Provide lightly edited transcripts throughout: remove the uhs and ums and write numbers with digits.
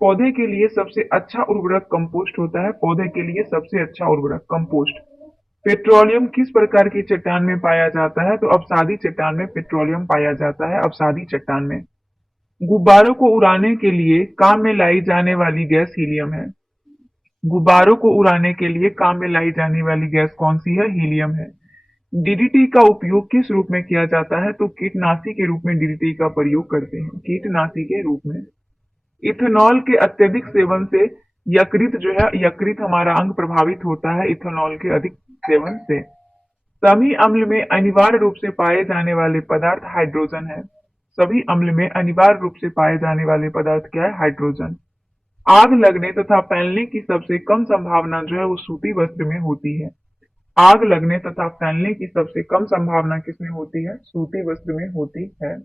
पौधे के लिए सबसे अच्छा उर्वरक कंपोस्ट होता है? पौधे के लिए सबसे अच्छा उर्वरक कंपोस्ट। पेट्रोलियम किस प्रकार की चट्टान में पाया जाता है? तो अवसादी चट्टान में पेट्रोलियम पाया जाता है, अवसादी चट्टान में। गुब्बारों को उड़ाने के लिए काम में लाई जाने वाली गैस हीलियम है। गुब्बारों को उड़ाने के लिए काम में लाई जाने वाली गैस कौन सी है? हीलियम है। डीडीटी का उपयोग किस रूप में किया जाता है? तो कीटनाशी के रूप में डीडीटी का प्रयोग करते हैं, कीटनाशी के रूप में। इथेनॉल के अत्यधिक सेवन से यकृत जो है, यकृत हमारा अंग प्रभावित होता है इथेनॉल के अधिक सेवन से। सभी अम्ल में अनिवार्य रूप से पाए जाने वाले पदार्थ हाइड्रोजन है। सभी अम्ल में अनिवार्य रूप से पाए जाने वाले पदार्थ क्या है? हाइड्रोजन। आग लगने तथा फैलने की सबसे कम संभावना जो है वो सूती वस्त्र में होती है। आग लगने तथा फैलने की सबसे कम संभावना किसमें होती है? सूती वस्त्र में होती है।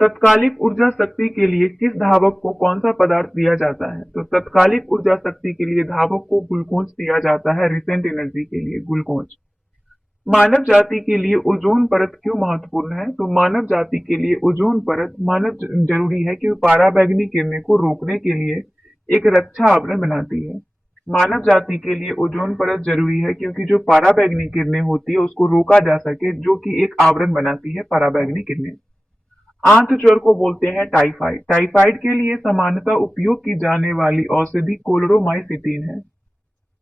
तत्कालिक ऊर्जा शक्ति के लिए किस धावक को कौन सा पदार्थ दिया जाता है? तो तत्कालिक ऊर्जा शक्ति के लिए धावक को ग्लूकोज दिया जाता है, रिसेंट एनर्जी के लिए ग्लूकोज। मानव जाति के लिए ओजोन परत क्यों महत्वपूर्ण है? तो मानव जाति के लिए ओजोन परत जरूरी है क्योंकि पराबैंगनी किरणें को रोकने के लिए एक रक्षा आवरण बनाती है। मानव जाति के लिए ओजोन परत जरूरी है क्योंकि जो पराबैंगनी किरणें होती है उसको रोका जा सके, जो कि एक आवरण बनाती है पराबैंगनी किरणें। आंत ज्वर को बोलते हैं टाइफाइड। टाइफाइड के लिए सामान्यतः उपयोग की जाने वाली औषधि कोलोरोमाइसिटिन है।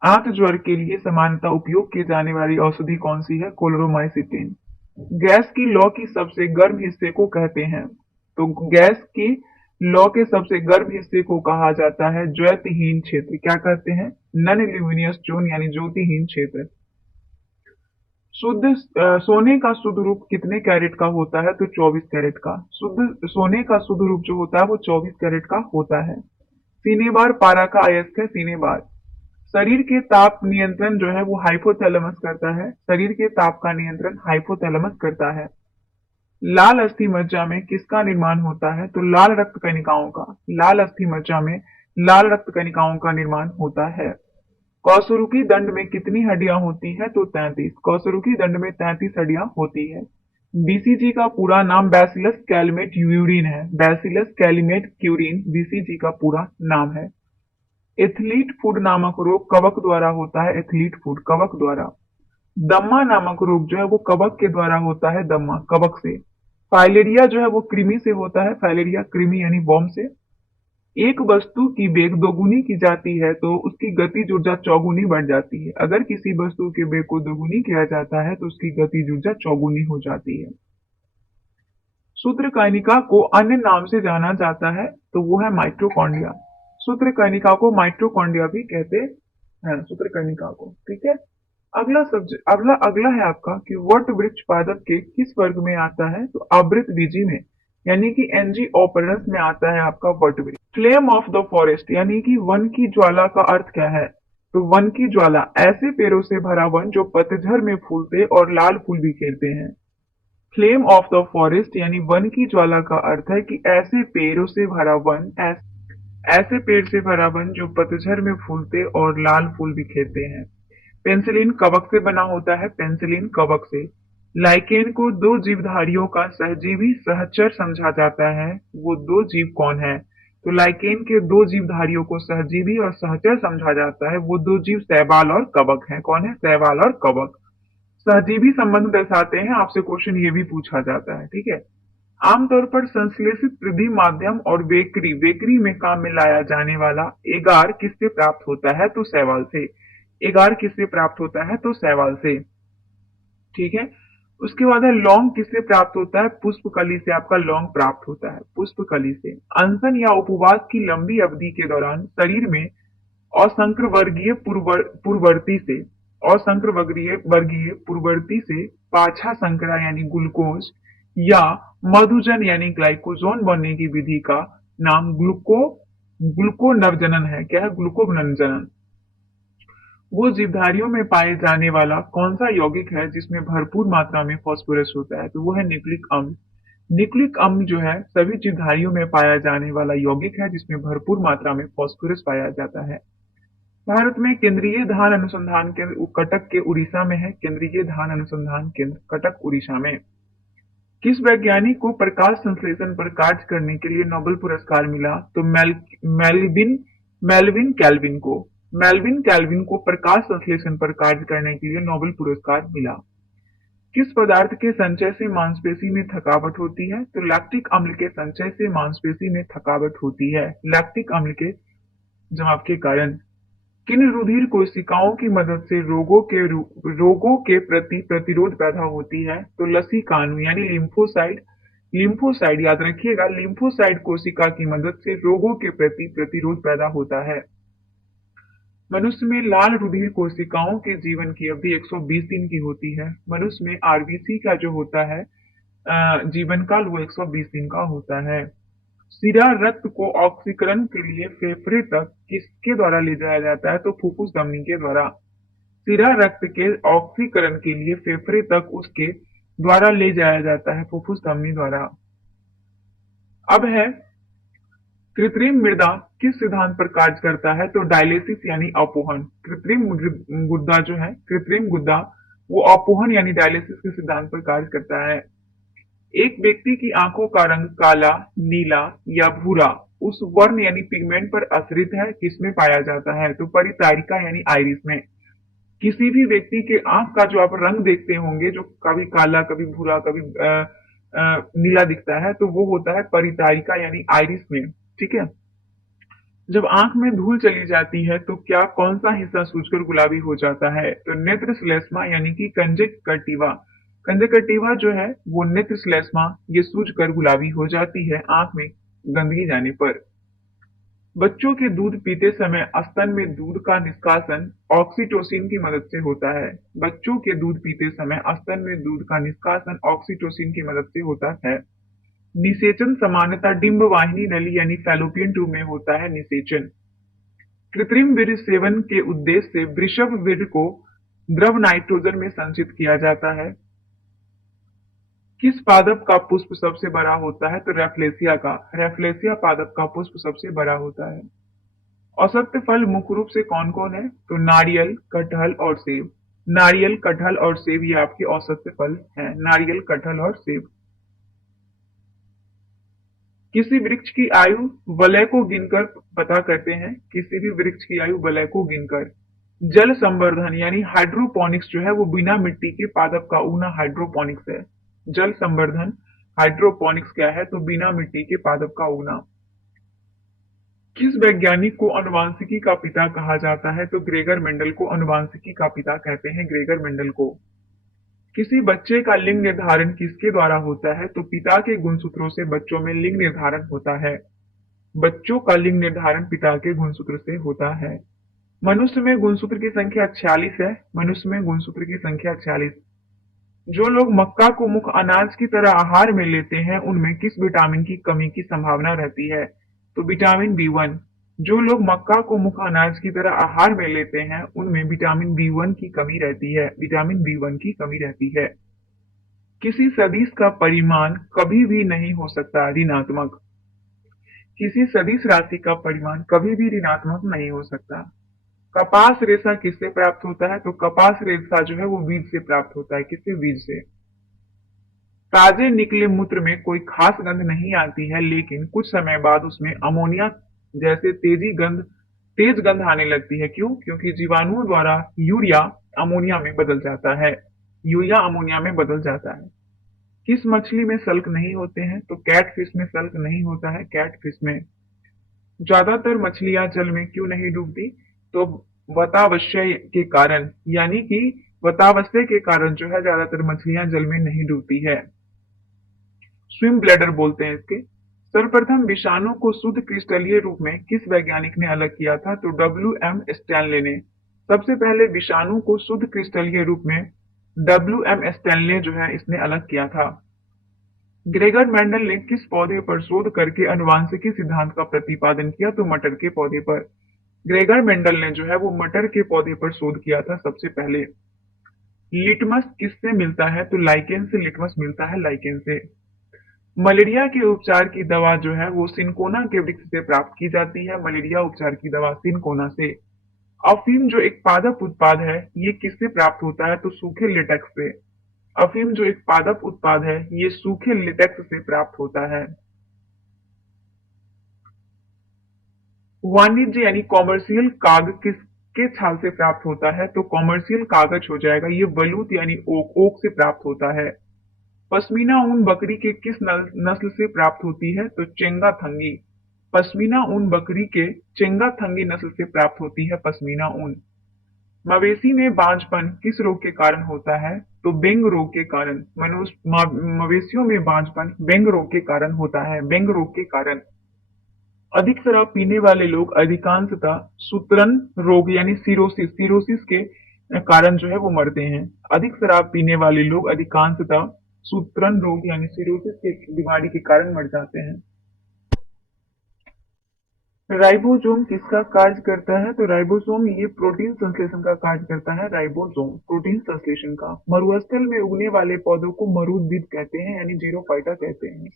आंत ज्वर के लिए सामान्यतः उपयोग की जाने वाली औषधि कौन सी है? कोलोरोमाइसिटिन। गैस की लौ की सबसे गर्म हिस्से को कहते हैं? तो गैस की लौ के सबसे गर्म हिस्से को कहा जाता है ज्योतिहीन क्षेत्र। क्या कहते हैं? नॉन ल्यूमिनियस जोन, यानी ज्योतिहीन क्षेत्र। सोने का शुद्ध रूप कितने कैरेट का होता है? तो 24 कैरेट का। शुद्ध सोने का शुद्ध रूप जो होता है वो 24 कैरेट का होता है। सीनेबार पारा का अयस्क है, सीनेबार। शरीर के ताप नियंत्रण जो है वो हाइपोथैलेमस करता है। शरीर के ताप का नियंत्रण हाइपोथैलेमस करता है। लाल अस्थि मज्जा में किसका निर्माण होता है? तो लाल रक्त कणिकाओं का। लाल अस्थि मज्जा में लाल रक्त कणिकाओं का निर्माण होता है। कौशरुकी दंड में कितनी हड्डियां होती है? तो 33। कौशरुकी दंड में 33 हड्डियां होती है। बीसीजी का पूरा नाम बैसिलस कैलमेट यूरिन है। बैसिलस कैलिमेट क्यूरिन बीसीजी का पूरा नाम है। एथलीट फूड नामक रोग कवक द्वारा होता है। एथलीट फूड कवक द्वारा। दम्मा नामक रोग जो है वो कवक के द्वारा होता है, दम्मा कवक से। फाइलेरिया जो है वो कृमि से होता है, फाइलेरिया कृमि यानी वर्म से। एक वस्तु की वेग दोगुनी की जाती है तो उसकी गतिज ऊर्जा चौगुनी बढ़ जाती है। अगर किसी वस्तु के वेग को दोगुनी किया जाता है तो उसकी गतिज ऊर्जा चौगुनी हो जाती है। सूत्रकणिका को अन्य नाम से जाना जाता है तो वो है माइटोकॉन्ड्रिया। सूत्रकणिका को माइटोकॉन्ड्रिया भी कहते हैं, सूत्रकणिका को। ठीक है। अगला सब्जेक्ट, अगला अगला है आपका कि वट वृक्ष पादप के किस वर्ग में आता है? तो आवृत बीजी में, यानी कि एनजी ऑपरेंस में आता है आपका वट वृक्ष। फ्लेम ऑफ द फॉरेस्ट यानी कि वन की ज्वाला का अर्थ क्या है? तो वन की ज्वाला ऐसे पेड़ों से भरा वन जो पतझड़ में फूलते और लाल फूल बिखेरते हैं। फ्लेम ऑफ द फॉरेस्ट यानी वन की ज्वाला का अर्थ है कि ऐसे पेड़ों से भरा वन, ऐसे पेड़ से भरा वन जो पतझड़ में फूलते और लाल फूल बिखेरते हैं। पेंसिलिन कवक से बना होता है, पेंसिलिन कवक से। लाइकेन को दो जीवधारियों का सहजीवी सहचर समझा जाता है। वो दो जीव कौन है? तो लाइकेन के दो जीवधारियों को सहजीवी और सहचर समझा जाता है। वो दो जीव शैवाल और कवक हैं। कौन है? शैवाल और कवक। सहजीवी संबंध दर्शाते हैं। आपसे क्वेश्चन ये भी पूछा जाता है। ठीक है। आमतौर पर संश्लेषित वृद्धि माध्यम और बेकरी बेकरी में काम में लाया जाने वाला एगार किससे प्राप्त होता है? तो शैवाल से। एगार किससे प्राप्त होता है? तो शैवाल से। ठीक है। उसके बाद है लौंग किससे प्राप्त होता है? पुष्पकली से आपका लौंग प्राप्त होता है, पुष्पकली से। अनशन या उपवास की लंबी अवधि के दौरान शरीर में असंक्रवर्गीय पूर्ववर्ती से, असंक्रवर्गीय वर्गीय पूर्ववर्ती से पाछा संकरा यानी ग्लूकोज या मधुजन यानी ग्लाइकोजोन बनने की विधि का नाम ग्लूकोनवजनन है। क्या है? ग्लूकोनवजनन। वो जीवधारियों में पाए जाने वाला कौन सा यौगिक है जिसमें भरपूर मात्रा में फास्फोरस होता है? तो वो है न्यूक्लिक अम्ल। न्यूक्लिक अम्ल जो है सभी जीवधारियों में पाया जाने वाला यौगिक है जिसमें भरपूर मात्रा में फास्फोरस पाया जाता है। भारत में केंद्रीय धान अनुसंधान केंद्र कटक के उड़ीसा में है। केंद्रीय धान अनुसंधान केंद्र कटक उड़ीसा में। किस वैज्ञानिक को प्रकाश संश्लेषण पर कार्य करने के लिए नोबेल पुरस्कार मिला? तो मेलविन मेलविन कैल्विन को मेलविन कैल्विन को प्रकाश संश्लेषण पर कार्य करने के लिए नोबेल पुरस्कार मिला। किस पदार्थ के संचय से मांसपेशी में थकावट होती है? तो लैक्टिक अम्ल के संचय से मांसपेशी में थकावट होती है, लैक्टिक अम्ल के जमाव के कारण। किन रुधिर कोशिकाओं की मदद से रोगों के प्रति प्रतिरोध पैदा होती है? तो लसीकाणु यानी लिम्फोसाइट लिम्फोसाइट याद रखिएगा, लिम्फोसाइट कोशिका की मदद से रोगों के प्रति प्रतिरोध पैदा होता है। मनुष्य में लाल रुधिर कोशिकाओं के जीवन की अवधि 120 दिन की होती है। मनुष्य में आरबीसी का जो होता है जीवन काल वो 120 दिन का होता है। सिरा रक्त को ऑक्सीकरण के लिए फेफड़े तक किसके द्वारा ले जाया जाता है? तो फुफ्फुस धमनी के द्वारा। सिरा रक्त के ऑक्सीकरण के लिए फेफड़े तक उसके द्वारा ले जाया जाता है, फुफ्फुस धमनी द्वारा। अब है कृत्रिम मृदा किस सिद्धांत पर कार्य करता है? तो डायलिसिस यानी अपोहन। गुद्दा जो है, कृत्रिम गुद्दा, वो अपोहन यानी डायलिसिस के सिद्धांत पर कार्य करता है। एक व्यक्ति की आंखों का रंग काला, नीला या भूरा उस वर्ण यानी पिगमेंट पर आश्रित है किसमें पाया जाता है? तो परितारिका यानी आइरिस में। किसी भी व्यक्ति के आंख का जो आप रंग देखते होंगे, जो कभी काला, कभी भूरा, कभी नीला दिखता है, तो वो होता है परितारिका यानी आइरिस में। ठीक है। जब आंख में धूल चली जाती है तो क्या कौन सा हिस्सा सूजकर गुलाबी हो जाता है? तो नेत्र श्लेष्मा यानी कि कंजक्टिवा। कंजक्टिवा जो है वो नेत्र श्लेष्मा ये सूजकर गुलाबी हो जाती है आंख में गंदगी जाने पर। बच्चों के दूध पीते समय स्तन में दूध का निष्कासन ऑक्सीटोसिन की मदद से होता है। बच्चों के दूध पीते समय स्तन में दूध का निष्कासन ऑक्सीटोसिन की मदद से होता है। निषेचन सामान्यतः डिंब वाहिनी नली यानी फैलोपियन ट्यूब में होता है निषेचन। कृत्रिम वीर्य सेवन के उद्देश्य से वृषभ वीर्य को द्रव नाइट्रोजन में संचित किया जाता है। किस पादप का पुष्प सबसे बड़ा होता है? तो रेफ्लेसिया का। रेफ्लेसिया पादप का पुष्प सबसे बड़ा होता है। औसत फल मुख्य रूप से कौन कौन है? तो नारियल, कटहल और सेब। नारियल, कटहल और सेब ये आपके औसत फल हैं। नारियल, कटहल और सेब। किसी वृक्ष की आयु वलय को गिनकर पता करते हैं। किसी भी वृक्ष की आयु वलय को गिनकर। जल संवर्धन यानी हाइड्रोपोनिक्स जो है वो बिना मिट्टी के पादप का उगना हाइड्रोपोनिक्स है। जल संवर्धन हाइड्रोपोनिक्स क्या है? तो बिना मिट्टी के पादप का उगना। किस वैज्ञानिक को अनुवांशिकी का पिता कहा जाता है? तो ग्रेगर मेंडल को अनुवांशिकी का पिता कहते हैं, ग्रेगर मेंडल को। किसी बच्चे का लिंग निर्धारण किसके द्वारा होता है? तो पिता के गुणसूत्रों से बच्चों में लिंग निर्धारण होता है। बच्चों का लिंग निर्धारण पिता के गुणसूत्र से होता है। मनुष्य में गुणसूत्र की संख्या 46 है। मनुष्य में गुणसूत्र की संख्या 46। जो लोग मक्का को मुख्य अनाज की तरह आहार में लेते हैं उनमें किस विटामिन की कमी की संभावना रहती है? तो विटामिन बी1। जो लोग मक्का को मुख्य अनाज की तरह आहार में लेते हैं उनमें विटामिन बी1 की कमी रहती है। विटामिन बी1 की कमी रहती है। किसी सदिश का परिमाण कभी भी नहीं हो सकता ऋणात्मक। किसी सदिश राशि का परिमाण कभी भी ऋणात्मक नहीं हो सकता। कपास रेशा किससे प्राप्त होता है? तो कपास रेशा जो है वो बीज से प्राप्त होता है। किससे? बीज से। ताजे निकले मूत्र में कोई खास गंध नहीं आती है, लेकिन कुछ समय बाद उसमें अमोनिया जैसे तेज गंध आने लगती है। क्यों? क्योंकि जीवाणुओं द्वारा यूरिया अमोनिया में बदल जाता है। यूरिया अमोनिया में बदल जाता है। किस मछली में सल्क नहीं होते हैं? तो कैटफिश में सल्क नहीं होता है। कैटफिश में। ज्यादातर मछलियां जल में क्यों नहीं डूबती? तो वतावश्य के कारण, यानी कि वतावश्य के कारण जो है ज्यादातर मछलियां जल में नहीं डूबती है। स्विम ब्लैडर बोलते हैं इसके। सर्वप्रथम विषाणु को शुद्ध क्रिस्टलीय रूप में किस वैज्ञानिक ने अलग किया था? तो डब्ल्यू.एम. स्टैनले ने। सबसे पहले विषाणु को शुद्ध क्रिस्टलीय रूप में डब्ल्यू.एम. स्टैनले जो है इसने अलग किया था। ग्रेगर मेंडल ने किस पौधे पर शोध करके अनुवांशिकी सिद्धांत का प्रतिपादन किया? तो मटर के पौधे पर। ग्रेगर मेंडल ने जो है वो मटर के पौधे पर शोध किया था सबसे पहले। लिटमस किससे मिलता है? तो लाइकेन से लिटमस मिलता है, लाइकेन से। मलेरिया के उपचार की दवा जो है वो सिनकोना के वृक्ष से प्राप्त की जाती है। मलेरिया उपचार की दवा सिनकोना से। अफीम जो एक पादप उत्पाद है ये किससे प्राप्त होता है? तो सूखे लेटेक्स से। अफीम जो एक पादप उत्पाद है, ये सूखे लेटेक्स से प्राप्त होता है। वाणिज्य यानी कॉमर्शियल कागज किसके छाल से प्राप्त होता है? तो कॉमर्शियल कागज हो जाएगा ये बलूत यानी ओक से प्राप्त होता है। पश्मीना ऊन बकरी के किस नस्ल से प्राप्त होती है? तो चेंगाथंगी। पश्मीना ऊन बकरी के चेंगाथंगी नस्ल से प्राप्त होती है पश्मीना ऊन। मवेशी में बांझपन किस रोग के कारण होता है? तो बेंग रोग के कारण। मवेशियों में बांझपन बेंग रोग के कारण होता है, बेंग रोग के कारण। अधिक शराब पीने वाले लोग अधिकांशतः सूत्रण रोग यानी सिरोसिस के कारण जो है वो मरते हैं। अधिक शराब पीने वाले लोग अधिकांशतः सूत्रण रोग यानी सिरोसिस के बीमारी के कारण मर जाते हैं। राइबोसोम किसका कार्य करता है? तो राइबोसोम ये प्रोटीन संश्लेषण का कार्य करता है। राइबोसोम प्रोटीन संश्लेषण का। मरुस्थल में उगने वाले पौधों को मरुद्भिद कहते हैं यानी जीरोफाइटा कहते हैं।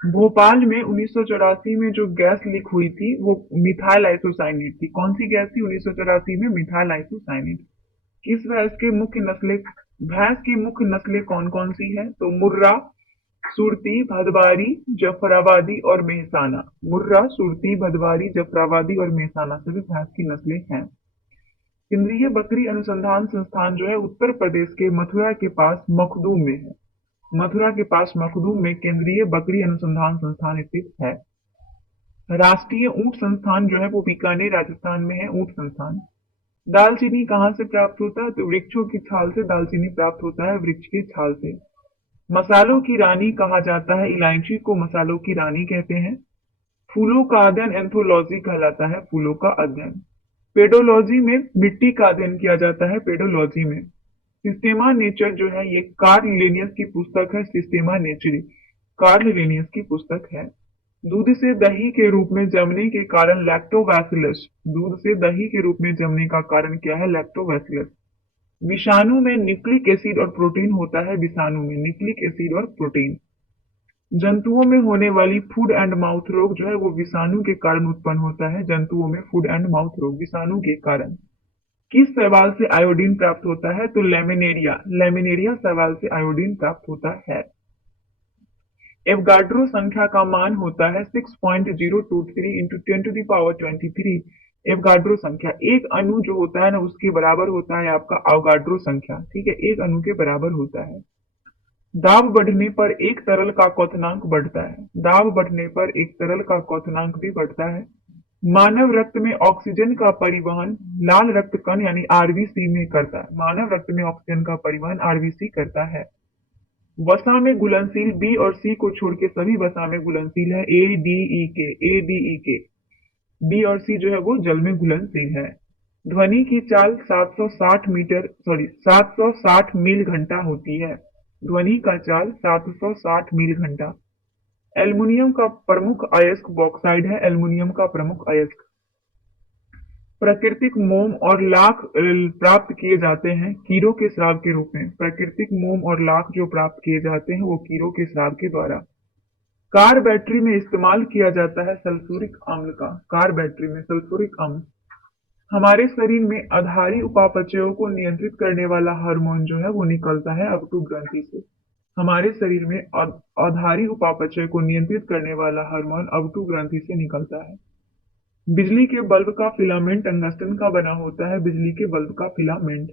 भोपाल में 1984 में जो गैस लीक हुई थी वो मिथाइल आइसोसाइनेट थी। कौन सी गैस थी 1984 में? Methyl isocyanate. किस भैंस की मुख्य नस्लें कौन कौन सी है? तो मुर्रा, सुरती, भदवारी, जफराबादी और मेहसाना। मुर्रा, सुरती, भदवारी, जफराबादी और मेहसाना सभी भैंस की नस्लें हैं। केंद्रीय बकरी अनुसंधान संस्थान जो है उत्तर प्रदेश के मथुरा के पास मखदूम में है। मथुरा के पास मखदूम में केंद्रीय बकरी अनुसंधान संस्थान स्थित है। राष्ट्रीय ऊंट संस्थान जो है वो बीकानेर राजस्थान में है, ऊंट संस्थान। दालचीनी कहाँ से प्राप्त होता है? तो वृक्षों की छाल से दालचीनी प्राप्त होता है, वृक्ष की छाल से। मसालों की रानी कहा जाता है, इलायची को मसालों की रानी कहते हैं। फूलों का अध्ययन एंथोलॉजी कहलाता है, फूलों का अध्ययन। पेडोलॉजी में मिट्टी का अध्ययन किया जाता है, पेडोलॉजी में। सिस्टेमा नेचर जो है ये कार्ल लिनियस की पुस्तक है, सिस्टेमा नेचुरी कार्ल लिनियस की पुस्तक है। दूध से दही के रूप में जमने के कारण लैक्टोबैसिलस। दूध से दही के रूप में जमने का कारण क्या है? लैक्टोबैसिलस। विषाणु में न्यूक्लिक एसिड और प्रोटीन होता है, विषाणु में न्यूक्लिक एसिड और प्रोटीन। जंतुओं में होने वाली फूड एंड माउथ रोग जो है वो विषाणु के कारण उत्पन्न होता है। जंतुओं में फूड एंड माउथ रोग विषाणु के कारण। किस शैवाल से आयोडीन प्राप्त होता है? तो लेमिनेरिया, लेमिनेरिया शैवाल से आयोडीन प्राप्त होता है। एवोगाड्रो संख्या का मान होता है 6.023 इंटू 10⁻23। एवोगाड्रो संख्या, एक अणु जो होता है ना उसके बराबर होता है आपका अवगाड्रो संख्या। ठीक है, एक अणु के बराबर होता है। दाब बढ़ने पर एक तरल का क्वथनांक बढ़ता है। दाब बढ़ने पर एक तरल का क्वथनांक भी बढ़ता है। मानव रक्त में ऑक्सीजन का परिवहन लाल रक्त कण यानी आरबीसी में करता है। मानव रक्त में ऑक्सीजन का परिवहन आरबीसी करता है। वसा में घुलनशील बी और सी को छोड़ के सभी वसा में घुलनशील है। ए डी ई के बी और सी जो है वो जल में घुलनशील है। ध्वनि की चाल 760 मील घंटा होती है। ध्वनि का चाल 760 मील घंटा। एल्युमिनियम का प्रमुख अयस्क बॉक्साइड है। एल्युमिनियम का प्रमुख अयस्क। प्राकृतिक मोम और लाख प्राप्त किए जाते हैं कीड़ों के श्राप के रूप में। प्राकृतिक मोम और लाख जो प्राप्त किए जाते हैं वो कीड़ों के श्राप के द्वारा। कार बैटरी में इस्तेमाल किया जाता है सल्फ्यूरिक अम्ल का। कार बैटरी में सल्फ्यूरिक अम्ल। हमारे शरीर में आधारी उपापचयों को नियंत्रित करने वाला हार्मोन जो है वो निकलता है अवटु ग्रंथि से। हमारे शरीर में आधारी उपापचय को नियंत्रित करने वाला हार्मोन अवटु ग्रंथि से निकलता है। बिजली के बल्ब का फिलामेंट टंगस्टन का बना होता है। बिजली के बल्ब का फिलामेंट।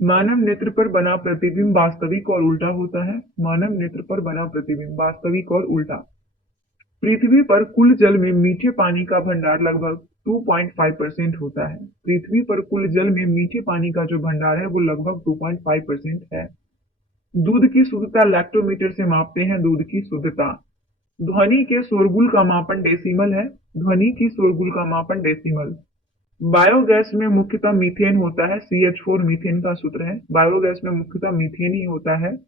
मानव नेत्र पर बना प्रतिबिंब वास्तविक और उल्टा होता है। मानव नेत्र पर बना प्रतिबिंब वास्तविक और उल्टा। पृथ्वी पर कुल जल में मीठे पानी का भंडार लगभग 2.5% होता है। पृथ्वी पर कुल जल में मीठे पानी का जो भंडार है वो लगभग 2.5% है। दूध की शुद्धता लैक्टोमीटर से मापते हैं। दूध की शुद्धता। ध्वनि के शोरगुल का मापन डेसिमल है। ध्वनि की शोरगुल का मापन डेसिमल। बायोगैस में मुख्यतः मीथेन होता है। CH4 मीथेन का सूत्र है। बायोगैस में मुख्यतः मीथेन ही होता है।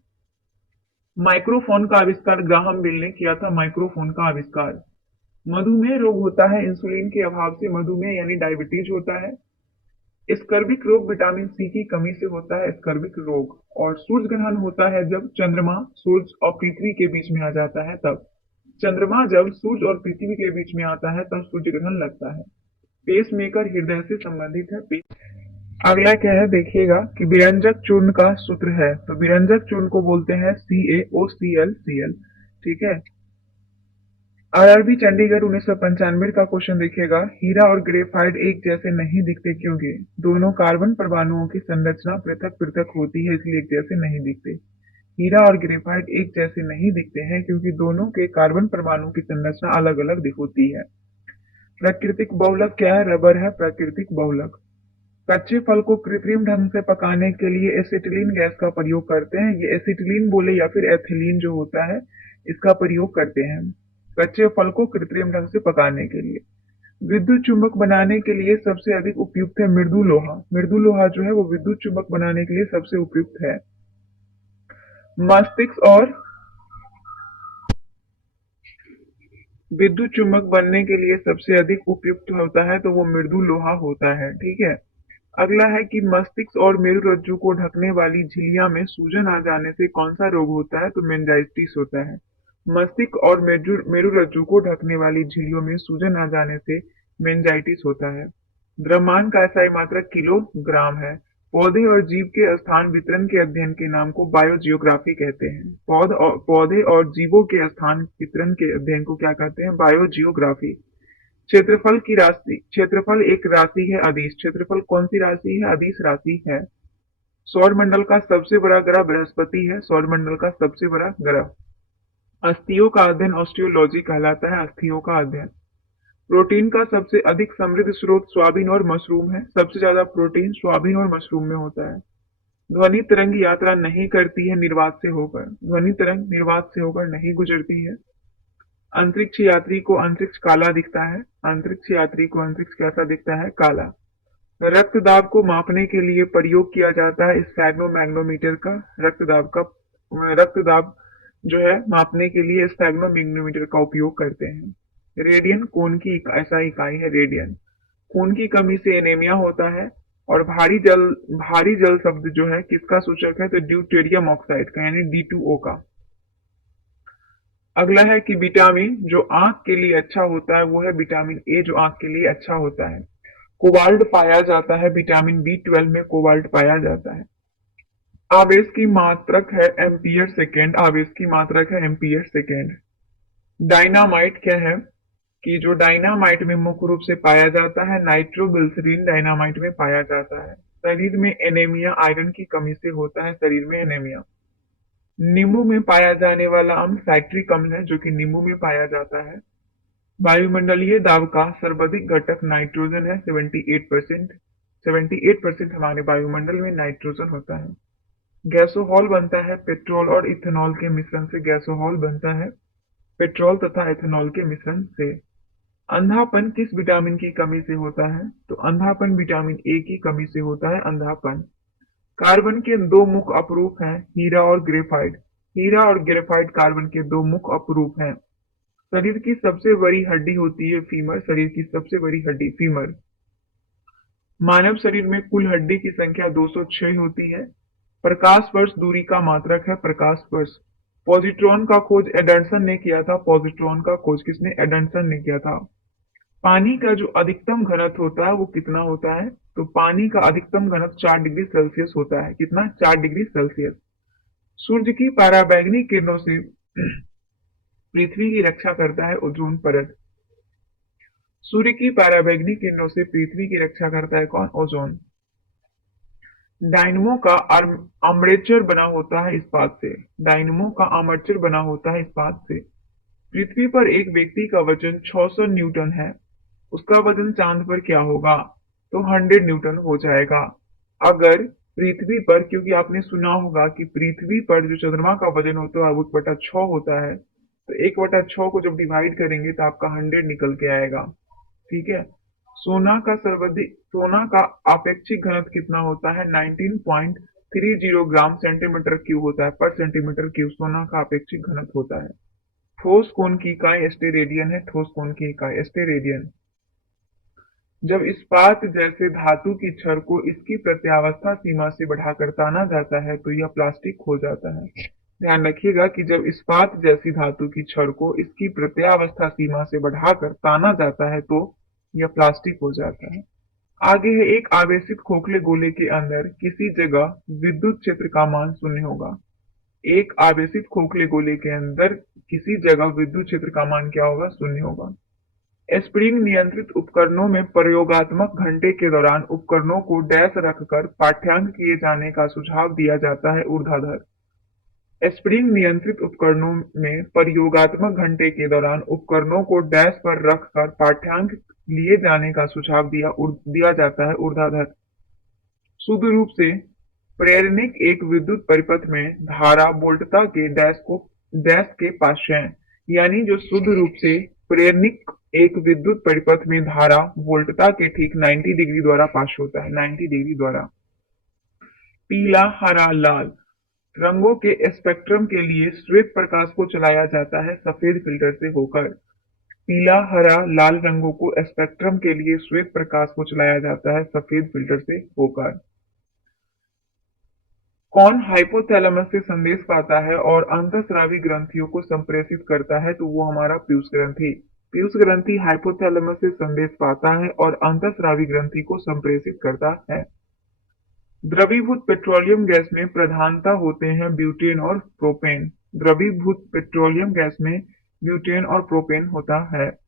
माइक्रोफोन का आविष्कार ग्राहम बेल ने किया था। माइक्रोफोन का आविष्कार। मधुमेह रोग होता है इंसुलिन के अभाव से। मधुमेह यानी डायबिटीज होता है। स्कर्विक रोग विटामिन सी की कमी से होता है, स्कर्विक रोग। और सूर्य ग्रहण होता है जब चंद्रमा सूर्य और पृथ्वी के बीच में आ जाता है तब। चंद्रमा जब सूर्य और पृथ्वी के बीच में आता है तब सूर्य ग्रहण लगता है। पेस मेकर हृदय से संबंधित है। अगला क्या है देखिएगा कि विरंजक चूर्ण का सूत्र है, तो विरंजक चूर्ण को बोलते हैं CaOCl ठीक है। आरआरबी चंडीगढ़ 1995 का क्वेश्चन देखिएगा, हीरा और ग्रेफाइट एक जैसे नहीं दिखते क्योंकि दोनों कार्बन परमाणुओं की संरचना पृथक पृथक होती है, इसलिए एक जैसे नहीं दिखते। हीरा और ग्रेफाइट एक जैसे नहीं दिखते हैं क्योंकि दोनों के कार्बन परमाणु की संरचना अलग अलग होती है। प्राकृतिक बहुलक क्या है? रबर है प्राकृतिक बहुलक। कच्चे फल को कृत्रिम ढंग से पकाने के लिए एसिटिलीन गैस का प्रयोग करते हैं। ये एसिटिलीन बोले या फिर एथिलीन जो होता है, इसका प्रयोग करते हैं कच्चे फल को कृत्रिम ढंग से पकाने के लिए। विद्युत चुंबक बनाने के लिए सबसे अधिक उपयुक्त है मृदु लोहा। मृदु लोहा जो है वो विद्युत चुंबक बनाने के लिए सबसे उपयुक्त है। मस्तिष्क और विद्युत चुंबक बनने के लिए सबसे अधिक उपयुक्त होता है तो वो मृदु लोहा होता है, ठीक है। अगला है कि मस्तिष्क और मेरुरज्जु को ढकने वाली झिल्लियां में सूजन आ जाने से कौन सा रोग होता है? तो मेनिंजाइटिस होता है। मस्तिष्क और मेरुरज्जु को ढकने वाली झिल्लियों में सूजन आ जाने से मेनिंजाइटिस होता है। द्रव्यमान का SI मात्रक किलोग्राम है। पौधे और जीव के स्थान वितरण के अध्ययन के नाम को बायोजियोग्राफी कहते हैं। पौधे और जीवों के स्थान वितरण के अध्ययन को क्या कहते हैं? बायोजियोग्राफी। क्षेत्रफल की राशि, क्षेत्रफल एक राशि है अदिश। क्षेत्रफल कौन सी राशि है? अदिश राशि है। सौर मंडल का सबसे बड़ा ग्रह बृहस्पति है। सौर मंडल का सबसे बड़ा ग्रह। अस्थियों का अध्ययन ऑस्टियोलॉजी कहलाता है। अस्थियों का अध्ययन। प्रोटीन का सबसे अधिक समृद्ध स्रोत सोयाबीन और मशरूम है। सबसे ज्यादा प्रोटीन सोयाबीन और मशरूम में होता है। ध्वनि तरंग यात्रा नहीं करती है निर्वात से होकर। ध्वनि तरंग निर्वात से होकर नहीं गुजरती है। अंतरिक्ष यात्री को अंतरिक्ष काला दिखता है। अंतरिक्ष यात्री को अंतरिक्ष कैसा दिखता है? काला। रक्त दाब को मापने के लिए प्रयोग किया जाता है स्फेग्नोमैग्नोमीटर का। रक्त दाब जो है मापने के लिए स्फेग्नोमैग्नोमीटर का उपयोग करते हैं। रेडियन खून की ऐसा इकाई है रेडियन। खून की कमी से एनीमिया होता है। और भारी जल शब्द जो है किसका सूचक है? तो ड्यूटेरियम ऑक्साइड का यानी D2O का। अगला है कि विटामिन जो आंख के लिए अच्छा होता है वो है विटामिन ए जो आंख के लिए अच्छा होता है। कोबाल्ट पाया जाता है विटामिन B12 में कोबाल्ट पाया जाता है। आवेश की मात्रक है एम्पियर सेकेंड। आवेश की मात्रक है एम्पियर सेकेंड। डायनामाइट क्या है? कि जो डायनामाइट में मुख्य रूप से पाया जाता है नाइट्रोग्लिसरीन डायनामाइट में पाया जाता है। शरीर में एनीमिया आयरन की कमी से होता है। शरीर में एनीमिया। नींबू में पाया जाने वाला अम्ल साइट्रिक अम्ल है जो कि नींबू में पाया जाता है। वायुमंडलीय दाब का सर्वाधिक घटक नाइट्रोजन है 78%। 78% हमारे वायुमंडल में नाइट्रोजन होता है। गैसोहॉल बनता है पेट्रोल और इथेनॉल के मिश्रण से। गैसोहॉल बनता है पेट्रोल तथा इथेनॉल के मिश्रण से। अंधापन किस विटामिन की कमी से होता है? तो अंधापन विटामिन ए की कमी से होता है अंधापन। कार्बन के दो मुख्य अपरूप हैं हीरा और ग्रेफाइट। हीरा और ग्रेफाइट कार्बन के दो मुख्य अपरूप हैं। शरीर की सबसे बड़ी हड्डी होती है फीमर। शरीर की सबसे बड़ी हड्डी फीमर। मानव शरीर में कुल हड्डी की संख्या 206 होती है। प्रकाश वर्ष दूरी का मात्रक है प्रकाश वर्ष। पॉजिट्रॉन का खोज एडमंड ने किया था। पॉजिट्रॉन का खोज किसने? एडमंड ने किया था। पानी का जो अधिकतम घनत्व होता है वो कितना होता है? तो पानी का अधिकतम घनत्व 4 डिग्री सेल्सियस होता है। कितना? 4 डिग्री सेल्सियस। सूर्य की पराबैंगनी किरणों से पृथ्वी की रक्षा करता है ओजोन परत। सूर्य की पराबैंगनी किरणों से पृथ्वी की रक्षा करता है कौन? ओजोन। डायनमो का आर्मरेचर बना होता है इस्पात से। डायनमो का आर्मरेचर बना होता है इस्पात से। पृथ्वी पर एक व्यक्ति का वजन 600 न्यूटन है। उसका वजन चांद पर क्या होगा? तो 100 न्यूटन हो जाएगा। अगर पृथ्वी पर, क्योंकि आपने सुना होगा कि पृथ्वी पर जो चंद्रमा का वजन होता है वो 1/6 होता है, तो 1/6 को जब डिवाइड करेंगे तो आपका 100 निकल के आएगा। ठीक है। सोना का आपेक्षिक घनत्व कितना होता है? 19.30 ग्राम सेंटीमीटर क्यूब होता है पर सेंटीमीटर क्यूब। सोना का आपेक्षिक घनत्व होता है। ठोस कोण की इकाई स्टेरेडियन है। ठोस कोण की इकाई स्टेरेडियन। जब इस्पात जैसे धातु की छड़ को इसकी प्रत्यावस्था सीमा से बढ़ाकर ताना जाता है तो यह प्लास्टिक हो जाता है। ध्यान रखिएगा कि जब इस्पात जैसी धातु की छड़ को इसकी प्रत्यावस्था सीमा से बढ़ाकर ताना जाता है तो यह प्लास्टिक हो जाता है। आगे है, एक आवेशित खोखले गोले के अंदर किसी जगह विद्युत क्षेत्र का मान शून्य होगा। एक आवेशित खोखले गोले के अंदर किसी जगह विद्युत क्षेत्र का मान क्या होगा? शून्य होगा। स्प्रिंग नियंत्रित उपकरणों में प्रयोगात्मक घंटे के दौरान उपकरणों को डैश रखकर पाठ्यांक किए जाने का सुझाव दिया जाता है ऊर्ध्वाधर। स्प्रिंग नियंत्रित उपकरणों में प्रयोगात्मक घंटे के दौरान उपकरणों को डैश पर रखकर पाठ्यांक लिए जाने का सुझाव दिया जाता है ऊर्ध्वाधर। शुद्ध रूप से प्रेरणिक एक विद्युत परिपथ में धारा वोल्टता के डैश के पार्श्व, यानी जो शुद्ध रूप से प्रेरणिक एक विद्युत परिपथ में धारा वोल्टता के ठीक 90 डिग्री द्वारा पास होता है, 90 डिग्री द्वारा। पीला, हरा, लाल रंगों के स्पेक्ट्रम के लिए श्वेत प्रकाश को चलाया जाता है सफेद फिल्टर से होकर। पीला, हरा, लाल रंगों को स्पेक्ट्रम के लिए श्वेत प्रकाश को चलाया जाता है सफेद फिल्टर से होकर। कौन हाइपोथैलेमस से संदेश पाता है और अंतःस्रावी ग्रंथियों को संप्रेषित करता है? तो वो हमारा पीयूष ग्रंथि। पीयूष ग्रंथि हाइपोथैलेमस से संदेश पाता है और अंतःस्रावी ग्रंथि को संप्रेषित करता है। द्रवीभूत पेट्रोलियम गैस में प्रधानता होते हैं ब्यूटेन और प्रोपेन। द्रवीभूत पेट्रोलियम गैस में ब्यूटेन और प्रोपेन होता है।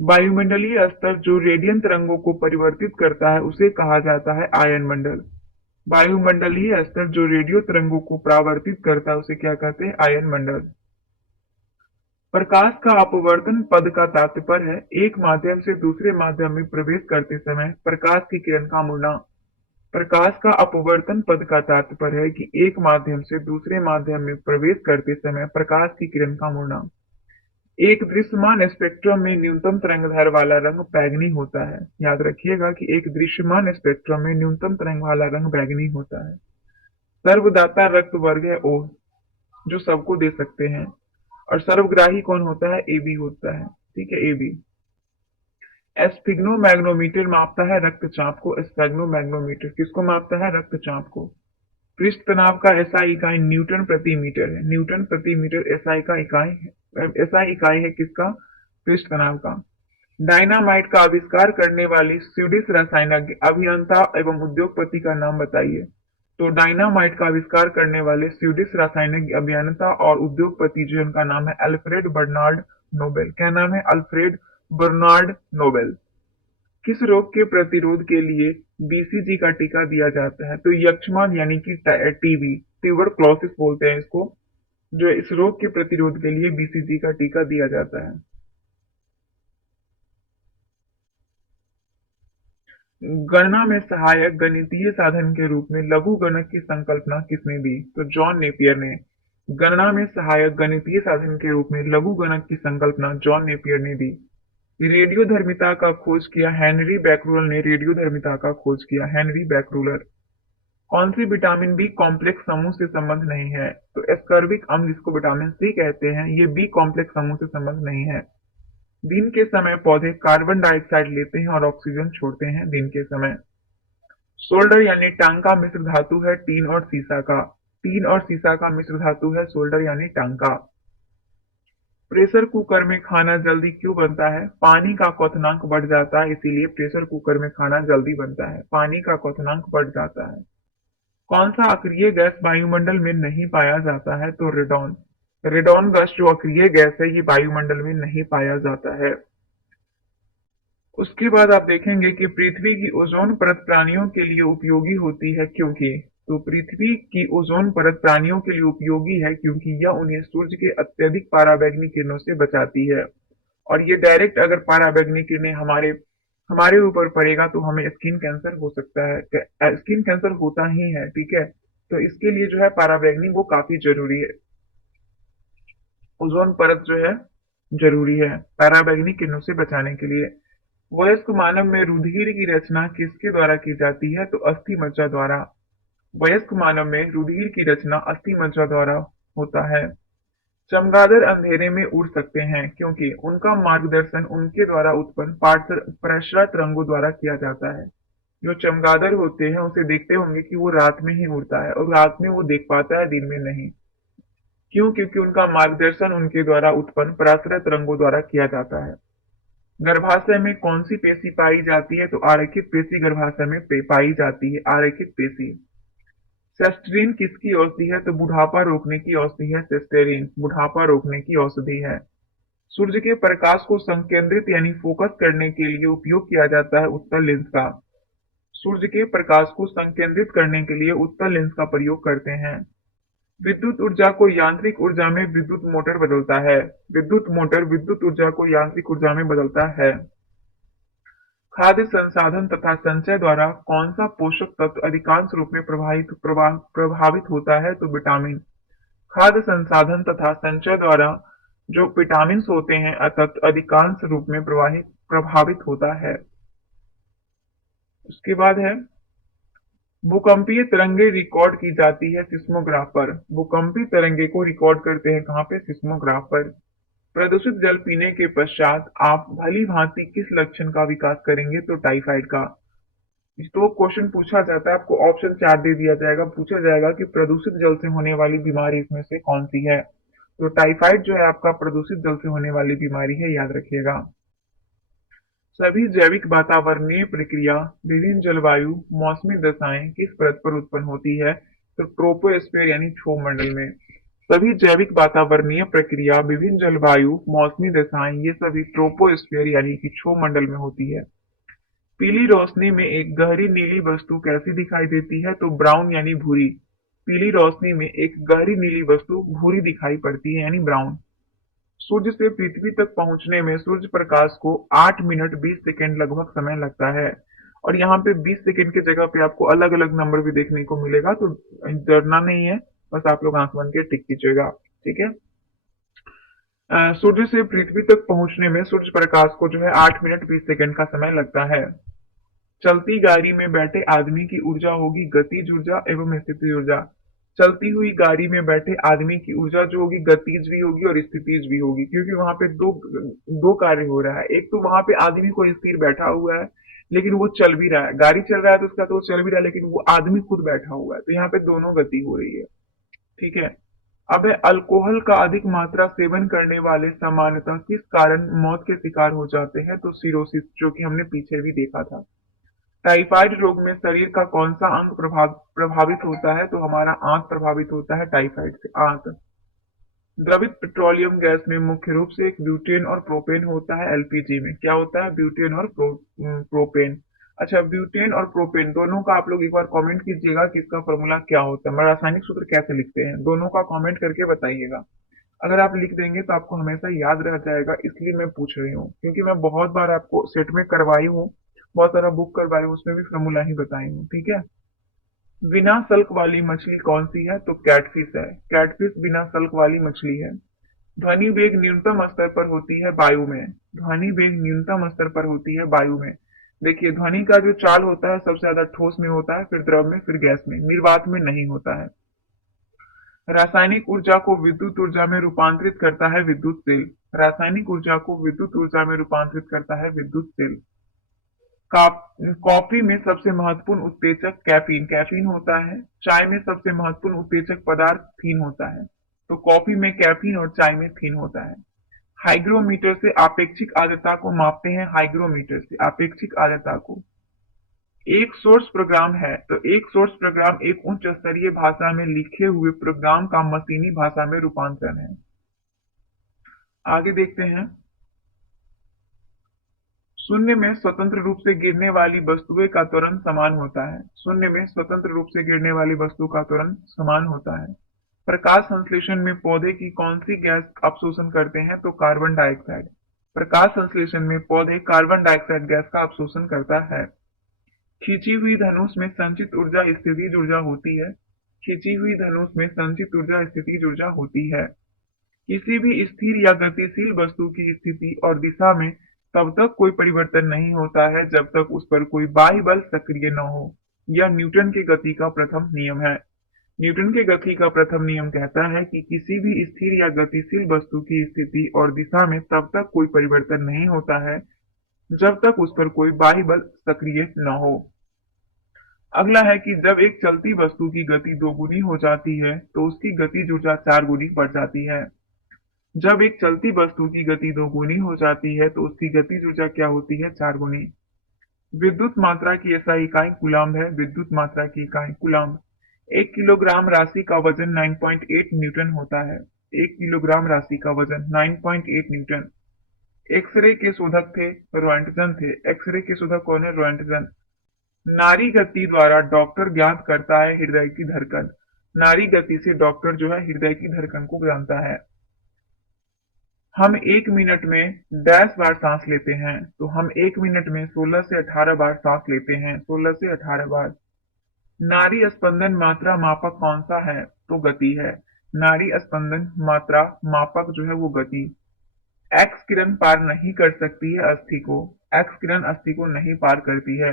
वायुमंडलीय स्तर जो रेडियंट रंगों को परिवर्तित करता है उसे कहा जाता है आयन मंडल। वायुमंडलीय स्तर जो रेडियो तरंगों को परावर्तित करता है उसे क्या कहते हैं? आयन मंडल। प्रकाश का अपवर्तन पद का तात्पर्य है एक माध्यम से दूसरे माध्यम में प्रवेश करते समय प्रकाश की किरण का मुड़ना। प्रकाश का अपवर्तन पद का तात्पर्य है कि एक माध्यम से दूसरे माध्यम में प्रवेश करते समय प्रकाश की किरण का मुड़ना। एक दृश्यमान स्पेक्ट्रम में न्यूनतम तरंगदैर्घ्य वाला रंग बैंगनी होता है। याद रखिएगा कि एक दृश्यमान स्पेक्ट्रम में न्यूनतम तरंग वाला रंग बैंगनी होता है। सर्वदाता रक्त वर्ग है ओ, जो सबको दे सकते हैं। और सर्वग्राही कौन होता है? ए बी होता है। ठीक है, ए बी। स्फिग्नोमैग्नोमीटर मापता है रक्तचाप को। स्फिग्नोमैग्नोमीटर किसको मापता है? रक्तचाप को। पृष्ठ तनाव का एसआई इकाई न्यूटन प्रति मीटर है। न्यूटन प्रति मीटर एसआई का इकाई है। एसआई इकाई है किसका? पृष्ठ तनाव का। डायनामाइट का आविष्कार करने वाली स्वीडिश रसायनज्ञ, अभियंता एवं उद्योगपति का नाम बताइए। तो डायनामाइट का आविष्कार करने वाले स्वीडिश रासायनिक अभियंता और उद्योगपति जो उनका नाम है अल्फ्रेड बर्नार्ड नोबेल। क्या नाम है? Alfred Bernard Nobel. किस रोग के प्रतिरोध के लिए बीसीजी का टीका दिया जाता है? तो यक्ष्मा यानी कि टीबी, ट्यूबरक्लोसिस बोलते हैं इसको, जो इस रोग के प्रतिरोध के लिए बीसीजी का टीका दिया जाता है। गणना में सहायक गणितीय साधन के रूप में लघु गणक की संकल्पना किसने दी? तो जॉन नेपियर ने। गणना में सहायक गणितीय साधन के रूप में लघु गणक की संकल्पना जॉन नेपियर ने दी। रेडियोधर्मिता का खोज किया हेनरी बैकरूलर ने। रेडियोधर्मिता का खोज किया हेनरी बैकरूलर। कौन सी विटामिन बी कॉम्प्लेक्स समूह से संबंध नहीं है? तो एस्कॉर्बिक अम्ल, जिसको विटामिन सी कहते हैं, ये बी कॉम्प्लेक्स समूह से संबंध नहीं है। दिन के समय पौधे कार्बन डाइऑक्साइड लेते हैं और ऑक्सीजन छोड़ते हैं दिन के समय। सोल्डर यानी टांका मिश्र धातु है टीन और सीसा का। टीन और सीसा का मिश्र धातु है सोल्डर यानी टांका। प्रेशर कुकर में खाना जल्दी क्यों बनता है? पानी का क्वथनांक बढ़ जाता है, इसीलिए प्रेशर कुकर में खाना जल्दी बनता है। पानी का क्वथनांक बढ़ जाता है। कौन सा अक्रिय गैस वायुमंडल में नहीं पाया जाता है? तो रेडॉन। रेडॉन गैस जो अक्रिय गैस है ये वायुमंडल में नहीं पाया जाता है। उसके बाद आप देखेंगे कि पृथ्वी की ओजोन परत प्राणियों के लिए उपयोगी होती है क्योंकि, तो पृथ्वी की ओजोन परत प्राणियों के लिए उपयोगी है क्योंकि यह उन्हें सूर्य के अत्यधिक पराबैंगनी किरणों से बचाती है। और ये डायरेक्ट अगर पराबैंगनी किरणें हमारे हमारे ऊपर पड़ेगा तो हमें स्किन कैंसर हो सकता है। स्किन कैंसर होता ही है, ठीक है। तो इसके लिए जो है पराबैंगनी वो काफी जरूरी है। ओजोन परत जो है जरूरी है पराबैंगनी किरणों से बचाने के लिए। वयस्क मानव में रुधिर की रचना किसके द्वारा की जाती है? तो अस्थि मज्जा द्वारा। वयस्क मानव में रुधिर की रचना अस्थि मज्जा द्वारा होता है। चमगादड़ अंधेरे में उड़ सकते हैं क्योंकि उनका मार्गदर्शन उनके द्वारा उत्पन्न प्रसरत रंगों द्वारा किया जाता है। जो चमगादड़ होते हैं उसे देखते होंगे कि वो रात में ही उड़ता है और रात में वो देख पाता है, दिन में नहीं। क्यों? क्योंकि उनका मार्गदर्शन उनके द्वारा उत्पन्न प्रसरत रंगों द्वारा किया जाता है। गर्भाशय में कौन सी पेशी पाई जाती है? तो आरेखित पेशी गर्भाशय में पाई जाती है, आरेखित पेशी। सेस्टरीन किसकी औषधि है? तो बुढ़ापा रोकने की औषधि है सेस्टेरिन, बुढ़ापा रोकने की औषधि है। सूर्य के प्रकाश को संकेंद्रित यानी फोकस करने के लिए उपयोग किया जाता है उत्तल लेंस का। सूर्य के प्रकाश को संकेंद्रित करने के लिए उत्तल लेंस का प्रयोग करते हैं। विद्युत ऊर्जा को यांत्रिक ऊर्जा में विद्युत मोटर बदलता है। विद्युत मोटर विद्युत ऊर्जा को यांत्रिक ऊर्जा में बदलता है। खाद्य संसाधन तथा संचय द्वारा कौन सा पोषक तत्व अधिकांश रूप में प्रभावित होता है? तो विटामिन। खाद्य संसाधन तथा संचय द्वारा जो विटामिन होते हैं तत्व अधिकांश रूप में प्रभावित होता है। उसके बाद है भूकंपीय तरंगे रिकॉर्ड की जाती है सिस्मोग्राफ पर। भूकंपीय तरंगे को रिकॉर्ड करते हैं कहाँ पे? सिस्मोग्राफ पर। प्रदूषित जल पीने के पश्चात आप भली भांति किस लक्षण का विकास करेंगे? तो टाइफाइड का। तो क्वेश्चन पूछा जाता है, आपको ऑप्शन 4 दे दिया जाएगा, पूछा जाएगा कि प्रदूषित जल से होने वाली बीमारी इसमें से कौन सी है? तो टाइफाइड जो है आपका प्रदूषित जल से होने वाली बीमारी है, याद रखिएगा। सभी जैविक वातावरणीय प्रक्रिया, विभिन्न जलवायु, मौसमी दशाएं किस परत पर उत्पन्न होती है? तो ट्रोपोस्फेयर यानी क्षोभ मंडल में। सभी जैविक वातावरणीय प्रक्रिया, विभिन्न जलवायु, मौसमी दशाएं ये सभी ट्रोपोस्फेयर यानी कि क्षोभ मंडल में होती है। पीली रोशनी में एक गहरी नीली वस्तु कैसी दिखाई देती है? तो ब्राउन यानी भूरी। पीली रोशनी में एक गहरी नीली वस्तु भूरी दिखाई पड़ती है यानी ब्राउन। सूर्य से पृथ्वी तक पहुंचने में सूर्य प्रकाश को 8 मिनट 20 सेकंड लगभग समय लगता है। और यहाँ पे 20 सेकंड की जगह पे आपको अलग अलग नंबर भी देखने को मिलेगा, तो डरना नहीं है, बस आप लोग आंख बंद के टिक कीजिएगा। ठीक है। सूर्य से पृथ्वी तक पहुंचने में सूर्य प्रकाश को जो है 8 मिनट 20 सेकंड का समय लगता है। चलती गाड़ी में बैठे आदमी की ऊर्जा होगी गतिज ऊर्जा एवं स्थितिज ऊर्जा। चलती हुई गाड़ी में बैठे आदमी की ऊर्जा जो होगी गतिज भी होगी और स्थितिज भी होगी, क्योंकि वहां पे दो दो कार्य हो रहा है। एक तो वहां पे आदमी को स्थिर बैठा हुआ है लेकिन वो चल भी रहा है, गाड़ी चल रहा है तो उसका तो चल भी रहा है लेकिन वो आदमी खुद बैठा हुआ है, तो यहाँ पे दोनों गति हो रही है। ठीक है। अब है अल्कोहल का अधिक मात्रा सेवन करने वाले सामान्यतः किस कारण मौत के शिकार हो जाते हैं? तो सिरोसिस, जो कि हमने पीछे भी देखा था। टाइफाइड रोग में शरीर का कौन सा अंग प्रभावित होता है? तो हमारा आंत प्रभावित होता है टाइफाइड से, आंत। द्रवित पेट्रोलियम गैस में मुख्य रूप से एक ब्यूटेन और प्रोपेन होता है। एलपीजी में क्या होता है? ब्यूटेन और प्रोपेन। अच्छा, ब्यूटेन और प्रोपेन दोनों का आप लोग एक बार कमेंट कीजिएगा कि इसका फॉर्मूला क्या होता है, मतलब रासायनिक सूत्र कैसे लिखते हैं, दोनों का कमेंट करके बताइएगा। अगर आप लिख देंगे तो आपको हमेशा याद रह जाएगा, इसलिए मैं पूछ रही हूँ, क्योंकि मैं बहुत बार आपको सेट में करवाई हूँ, बहुत सारा बुक करवाई हूँ, उसमें भी फॉर्मूला ही बताई हूँ। ठीक है। बिना सल्क वाली मछली कौन सी है? तो कैटफिश है। कैटफिश बिना सल्क वाली मछली है। ध्वनि वेग न्यूनतम स्तर पर होती है वायु में। ध्वनि वेग न्यूनतम स्तर पर होती है वायु में। देखिए, ध्वनि का जो चाल होता है सबसे ज्यादा ठोस में होता है, फिर द्रव में, फिर गैस में, निर्वात में नहीं होता है। रासायनिक ऊर्जा को विद्युत ऊर्जा में रूपांतरित करता है विद्युत सेल। रासायनिक ऊर्जा को विद्युत ऊर्जा में रूपांतरित करता है विद्युत सेल। कॉफी में सबसे महत्वपूर्ण उत्तेजक कैफीन कैफीन होता है। चाय में सबसे महत्वपूर्ण उत्तेजक पदार्थ थीन होता है। तो कॉफी में कैफीन और चाय में थीन होता है। हाइग्रोमीटर से आपेक्षिक आर्द्रता को मापते हैं। हाइग्रोमीटर से आपेक्षिक आर्द्रता को। एक सोर्स प्रोग्राम है, तो एक सोर्स प्रोग्राम एक उच्च स्तरीय भाषा में लिखे हुए प्रोग्राम का मशीनी भाषा में रूपांतरण है। आगे देखते हैं। शून्य में स्वतंत्र रूप से गिरने वाली वस्तुएं का त्वरण समान होता है। शून्य में स्वतंत्र रूप से गिरने वाली वस्तु का त्वरण समान होता है। प्रकाश संश्लेषण में पौधे की कौन सी गैस अवशोषण करते हैं? तो कार्बन डाइऑक्साइड। प्रकाश संश्लेषण में पौधे कार्बन डाइऑक्साइड गैस का अवशोषण करता है। खींची हुई धनुष में संचित ऊर्जा स्थितिज ऊर्जा होती है। खींची हुई धनुष में संचित ऊर्जा स्थितिज ऊर्जा होती है। किसी भी स्थिर या गतिशील वस्तु की स्थिति और दिशा में तब तक कोई परिवर्तन नहीं होता है जब तक उस पर कोई बाह्य बल सक्रिय न हो। यह न्यूटन के गति का प्रथम नियम है। न्यूटन के गति का प्रथम नियम कहता है कि किसी भी स्थिर या गतिशील वस्तु की स्थिति और दिशा में तब तक कोई परिवर्तन नहीं होता है जब तक उस पर कोई बाह्य बल सक्रिय न हो। अगला है कि जब एक चलती वस्तु की गति दोगुनी हो जाती है तो उसकी गतिज ऊर्जा 4 गुनी बढ़ जाती है। जब एक चलती वस्तु की गति 2 गुनी हो जाती है तो उसकी गतिज ऊर्जा क्या होती है? 4 गुनी। विद्युत मात्रा की एसआई इकाई कूलाम्ब है। विद्युत मात्रा की इकाई कूलाम्ब। 1 किलोग्राम राशि का वजन 9.8 न्यूटन होता है। 1 किलोग्राम राशि का वजन 9.8 न्यूटन। एक्सरे के शोधक थे रोएंटगन थे। एक्सरे के शोधक कौन है? रोएंटगन। नाड़ी गति द्वारा डॉक्टर ज्ञात करता है हृदय की धड़कन। नाड़ी गति से डॉक्टर जो है हृदय की धड़कन को जानता है। हम 1 मिनट में डैश बार सांस लेते हैं, तो हम 1 मिनट में 16 से 18 बार सांस लेते हैं। 16 से 18 बार। नाड़ी स्पंदन मात्रा मापक कौन सा है? तो गति है। नाड़ी स्पंदन मात्रा मापक जो है वो गति। एक्स किरण पार नहीं कर सकती है अस्थि को। एक्स किरण अस्थि को नहीं पार करती है।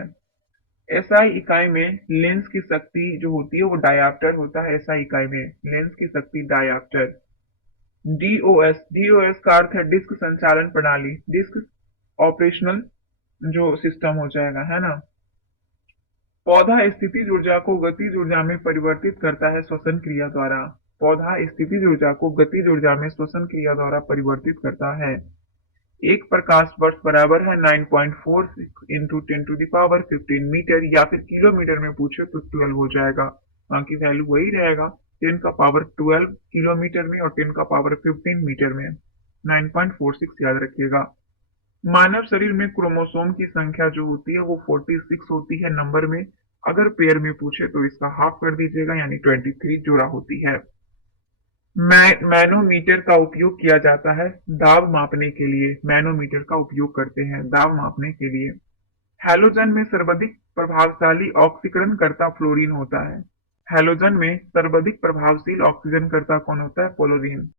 एसआई इकाई में लेंस की शक्ति जो होती है वो डायाप्टर होता है। एसआई इकाई में लेंस की शक्ति डायाप्टर। डीओएस। डीओएस का अर्थ है डिस्क संचालन प्रणाली। डिस्क ऑपरेशनल जो सिस्टम हो जाएगा, है ना। पौधा स्थितिज ऊर्जा को गतिज ऊर्जा में परिवर्तित करता है श्वसन क्रिया द्वारा। पौधा स्थितिज ऊर्जा को गतिज ऊर्जा में श्वसन क्रिया द्वारा परिवर्तित करता है। एक प्रकाश वर्ष बराबर है 9.46 इंटू 10⁻15 मीटर, या फिर किलोमीटर में पूछे तो 12 हो जाएगा। बाकी वैल्यू वही रहेगा, 10⁻12 किलोमीटर में और 10⁻15 मीटर में। 9.46 याद रखिएगा। मानव शरीर में क्रोमोसोम की संख्या जो होती है वो 46 होती है नंबर में। अगर पेयर में पूछे तो इसका हाफ कर दीजिएगा, यानी 23 जोड़ा होती है। मैनोमीटर का उपयोग किया जाता है दाब मापने के लिए। मैनोमीटर का उपयोग करते हैं दाब मापने के लिए। हैलोजन में सर्वाधिक प्रभावशाली ऑक्सीकरण करता फ्लोरीन होता है। हैलोजन में सर्वाधिक प्रभावशील ऑक्सीजन करता कौन होता है? फ्लोरीन।